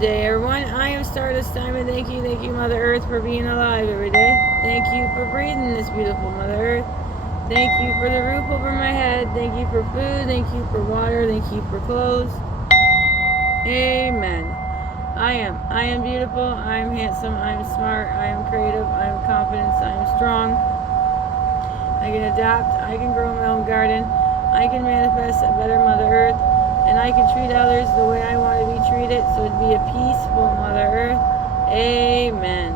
day, everyone. I am Stardust Diamond. Thank you, Mother Earth, for being alive every day. Thank you for breathing this beautiful Mother Earth. Thank you for the roof over my head. Thank you for food. Thank you for water. Thank you for clothes. Amen. I am beautiful. I am handsome. I am smart. I am creative. I am confident. I am strong. I can adapt. I can grow my own garden. I can manifest a better Mother Earth. And I can treat others the way I want to be treated. So it'd be a peaceful Mother Earth. Amen.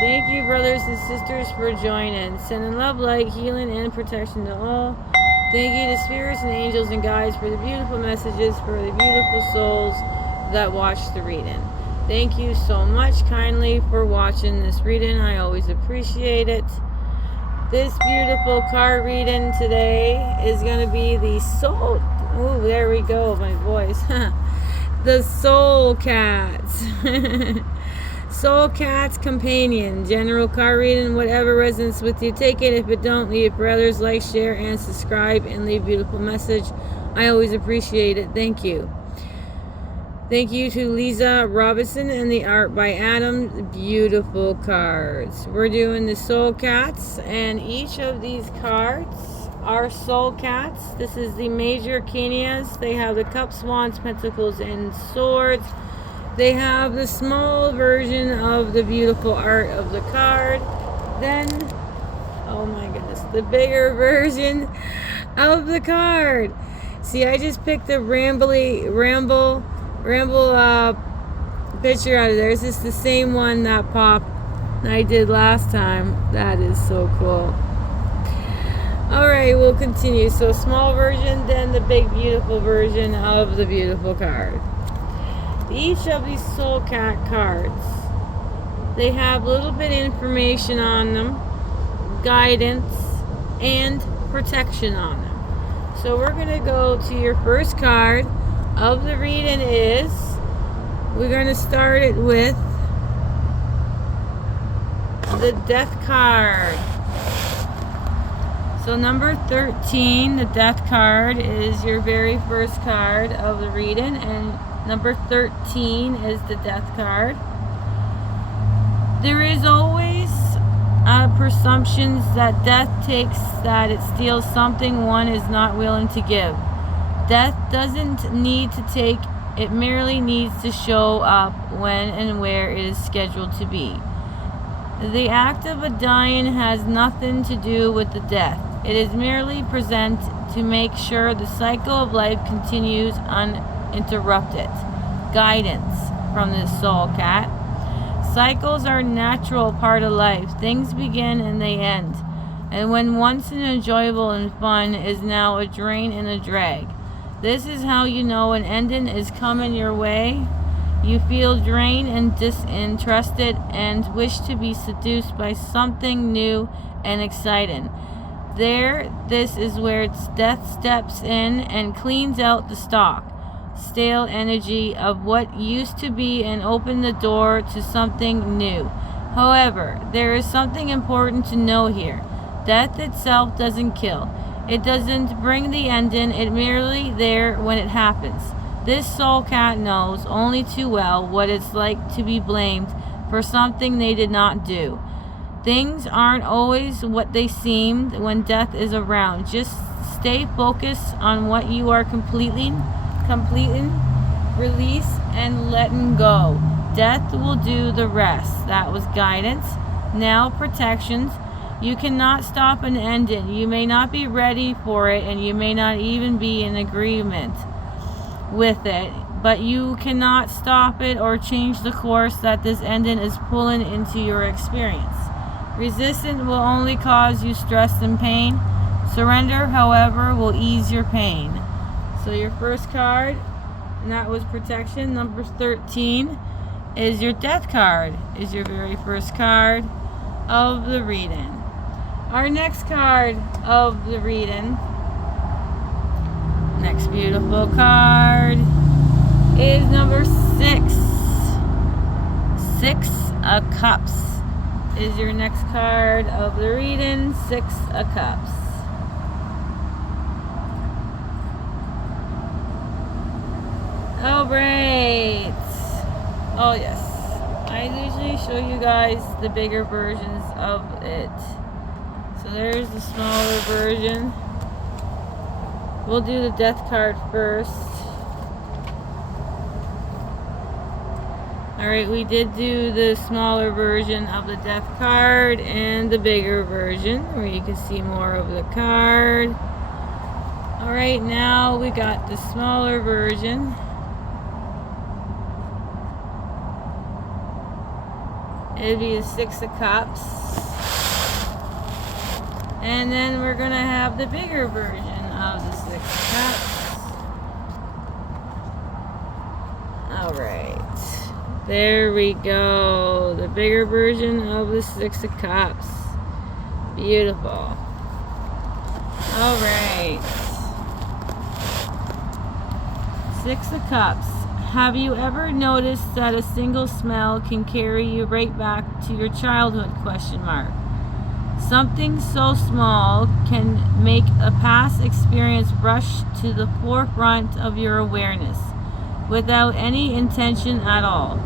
Thank you, brothers and sisters, for joining. Sending love, light, healing, and protection to all. Thank you to spirits and angels and guides for the beautiful messages, for the beautiful souls that watch the reading. Thank you so much kindly for watching this reading. I always appreciate it. This beautiful card reading today is going to be the soul. Oh, there we go, my voice. The Soul Cats. Soul Cat's Companion. General card reading. Whatever resonates with you, take it. If it don't, leave it for others. Like, share, and subscribe, and leave a beautiful message. I always appreciate it. Thank you. Thank you to Lisa Robinson and the art by Adam. Beautiful cards. We're doing the Soul Cats, and each of these cards are Soul Cats. This is the major arcanas. They have the cups, wands, pentacles, and swords. They have the small version of the beautiful art of the card. Then, oh my goodness, the bigger version of the card. See, I just picked the ramble picture out of there. Is this the same one that popped I did last time? That is so cool. Alright, we'll continue. So small version, then the big beautiful version of the beautiful card. Each of these Soul Cat cards, they have a little bit of information on them, guidance, and protection on them. So we're going to go to your first card of the reading is, we're going to start it with the Death card. So number 13, the Death card, is your very first card of the reading, and number 13 is the Death card. There is always presumptions that death takes, that it steals something one is not willing to give. Death doesn't need to take, it merely needs to show up when and where it is scheduled to be. The act of a dying has nothing to do with the death. It is merely present to make sure the cycle of life continues uninterrupted. Guidance from the Soul Cat. Cycles are a natural part of life. Things begin and they end. And when once an enjoyable and fun is now a drain and a drag. This is how you know an ending is coming your way. You feel drained and disinterested and wish to be seduced by something new and exciting. This is where death steps in and cleans out the stock, stale energy of what used to be and open the door to something new. However, there is something important to know here. Death itself doesn't kill. It doesn't bring the ending. It merely there when it happens. This Soul Cat knows only too well what it's like to be blamed for something they did not do. Things aren't always what they seemed when death is around. Just stay focused on what you are completing, release, and letting go. Death will do the rest. That was guidance. Now protections. You cannot stop an ending. You may not be ready for it, and you may not even be in agreement with it, but you cannot stop it or change the course that this ending is pulling into your experience. Resistance will only cause you stress and pain. Surrender, however, will ease your pain. So your first card, and that was protection. Number 13 is your Death card, is your very first card of the reading. Our next card of the reading, next beautiful card, is number 6. 6 of Cups is your next card of the reading. 6 of Cups. All right. Oh yes, I usually show you guys the bigger versions of it. So there's the smaller version. We'll do the death card first. Alright, we did do the smaller version of the death card and the bigger version where you can see more of the card. Alright, now we got the smaller version. It'd be a 6 of Cups. And then we're going to have the bigger version of the 6 of Cups. Alright. There we go. The bigger version of the 6 of Cups. Beautiful. Alright. 6 of Cups. Have you ever noticed that a single smell can carry you right back to your childhood? Something so small can make a past experience rush to the forefront of your awareness without any intention at all.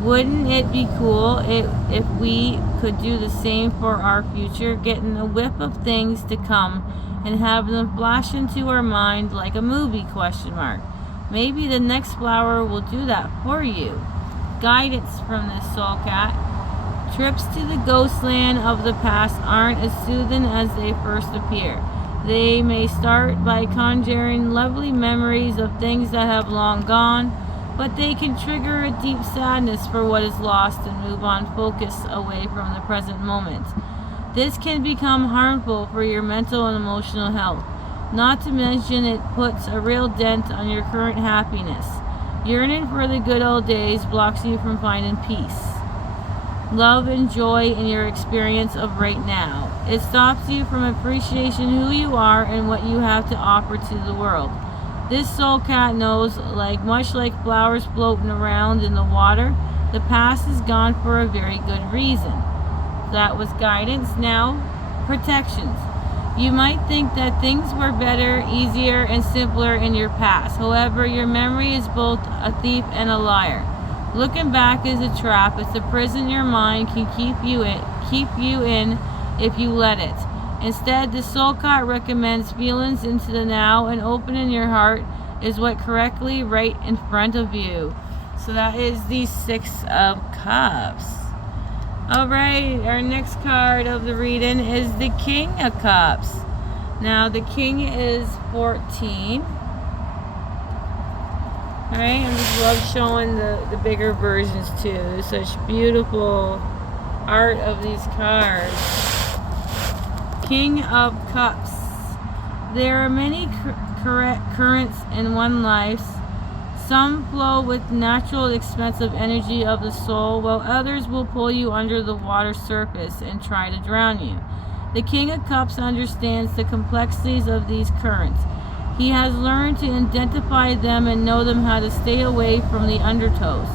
Wouldn't it be cool if we could do the same for our future, getting a whiff of things to come and have them flash into our mind like a movie? Maybe the next flower will do that for you. Guidance from this soul cat. Trips to the ghostland of the past aren't as soothing as they first appear. They may start by conjuring lovely memories of things that have long gone, but they can trigger a deep sadness for what is lost and move on focus away from the present moment. This can become harmful for your mental and emotional health. Not to mention it puts a real dent on your current happiness. Yearning for the good old days blocks you from finding peace, love, and joy in your experience of right now. It stops you from appreciating who you are and what you have to offer to the world. This soul cat knows, much like flowers floating around in the water, the past is gone for a very good reason. That was guidance. Now, protections. You might think that things were better, easier, and simpler in your past. However, your memory is both a thief and a liar. Looking back is a trap. It's a prison your mind can keep you in if you let it. Instead, the soul cat recommends feelings into the now, and opening your heart is what correctly right in front of you. So that is the 6 of Cups. Alright, our next card of the reading is the King of Cups. Now, the King is 14. Alright, I just love showing the bigger versions too. Such beautiful art of these cards. King of Cups. There are many currents in one life. Some flow with natural expansive energy of the soul, while others will pull you under the water surface and try to drown you. The King of Cups understands the complexities of these currents. He has learned to identify them and know them how to stay away from the undertows.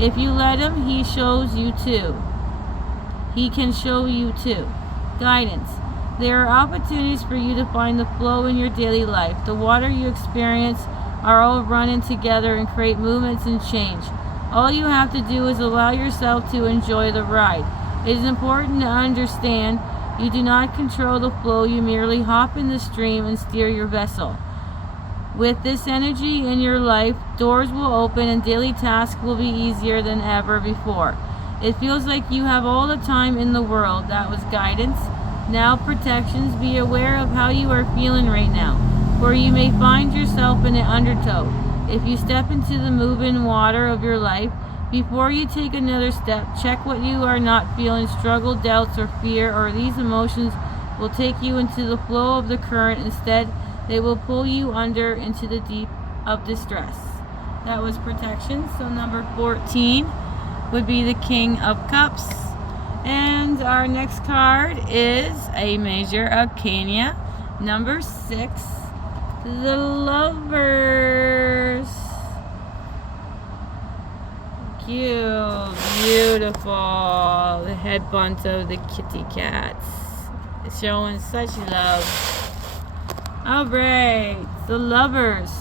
If you let him, he shows you too. He can show you too. Guidance. There are opportunities for you to find the flow in your daily life. The water you experience are all running together and create movements and change. All you have to do is allow yourself to enjoy the ride. It is important to understand you do not control the flow, you merely hop in the stream and steer your vessel. With this energy in your life, doors will open and daily tasks will be easier than ever before. It feels like you have all the time in the world. That was guidance. Now protections. Be aware of how you are feeling right now, for you may find yourself in an undertow. If you step into the moving water of your life, before you take another step, check what you are not feeling. Struggle, doubts, or fear, or these emotions will take you into the flow of the current. Instead, they will pull you under into the deep of distress. That was protection. So number 14 would be the King of Cups. And our next card is a Major Arcana, number 6, the Lovers. Beautiful. The head bunt of the kitty cats. It's showing such love. Alright, the Lovers.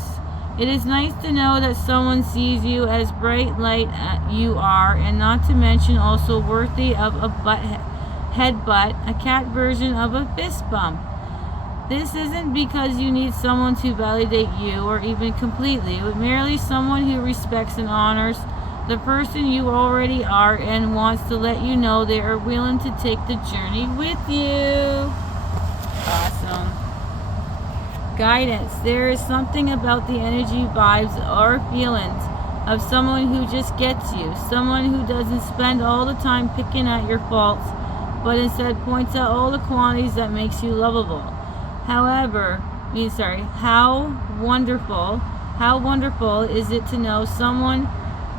It is nice to know that someone sees you as bright light you are, and not to mention also worthy of a headbutt, a cat version of a fist bump. This isn't because you need someone to validate you or even completely, but merely someone who respects and honors the person you already are and wants to let you know they are willing to take the journey with you. Awesome. Guidance. There is something about the energy, vibes, or feelings of someone who just gets you. Someone who doesn't spend all the time picking at your faults, but instead points out all the qualities that makes you lovable. How wonderful is it to know someone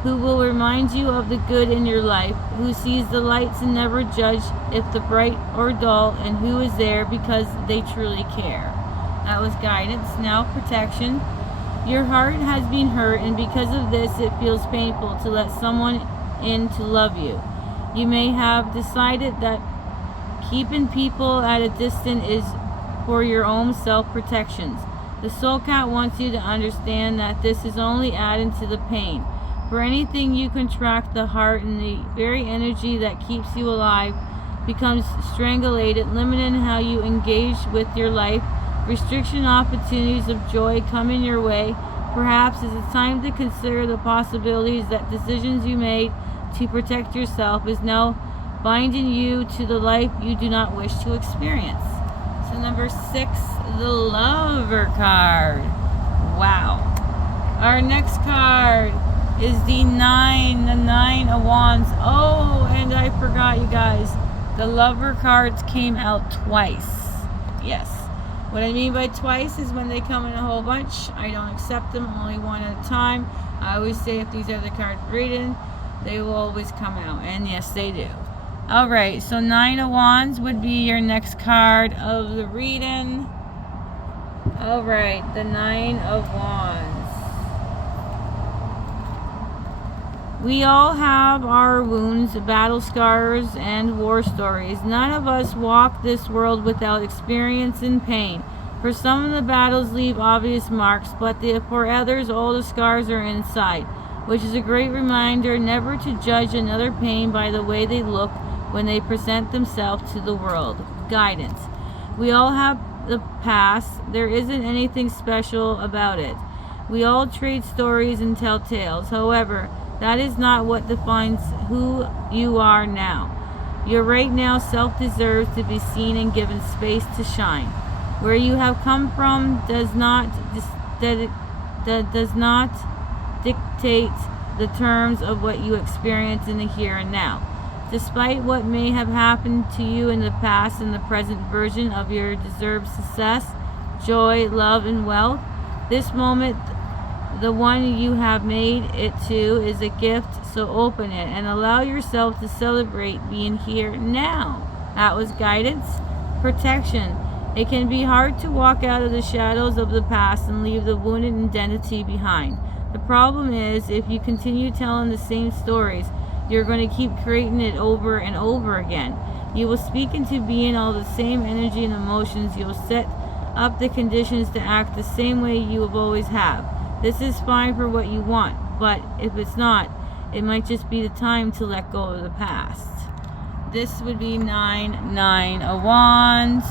who will remind you of the good in your life, who sees the lights and never judge if the bright or dull, and who is there because they truly care. That was guidance. Now protection. Your heart has been hurt, and because of this it feels painful to let someone in to love you. You may have decided that keeping people at a distance is for your own self-protections. The soul cat wants you to understand that this is only adding to the pain. For anything you contract the heart, and the very energy that keeps you alive becomes strangulated, limiting how you engage with your life. Restriction opportunities of joy coming your way. Perhaps it's time to consider the possibilities that decisions you made to protect yourself is now binding you to the life you do not wish to experience. So number 6, the Lover card. Wow. Our next card is the 9 of Wands. Oh, and I forgot, you guys. The Lover cards came out twice. Yes. What I mean by twice is when they come in a whole bunch, I don't accept them, only one at a time. I always say if these are the cards reading, they will always come out. And yes, they do. Alright, so 9 of Wands would be your next card of the reading. Alright, the 9 of Wands. We all have our wounds, battle scars, and war stories. None of us walk this world without experiencing pain. For some of the battles leave obvious marks, but for others all the scars are inside, which is a great reminder never to judge another pain by the way they look when they present themselves to the world. Guidance. We all have the past. There isn't anything special about it. We all trade stories and tell tales. However, that is not what defines who you are now. Your right now self deserves to be seen and given space to shine. Where you have come from does not dictate the terms of what you experience in the here and now. Despite what may have happened to you in the past and the present version of your deserved success, joy, love, and wealth, this moment, the one you have made it to, is a gift, so open it and allow yourself to celebrate being here now. That was guidance. Protection. It can be hard to walk out of the shadows of the past and leave the wounded identity behind. The problem is, if you continue telling the same stories, you're going to keep creating it over and over again. You will speak into being all the same energy and emotions. You'll set up the conditions to act the same way you have always have. This is fine for what you want, but if it's not, it might just be the time to let go of the past. This would be 9 of Wands.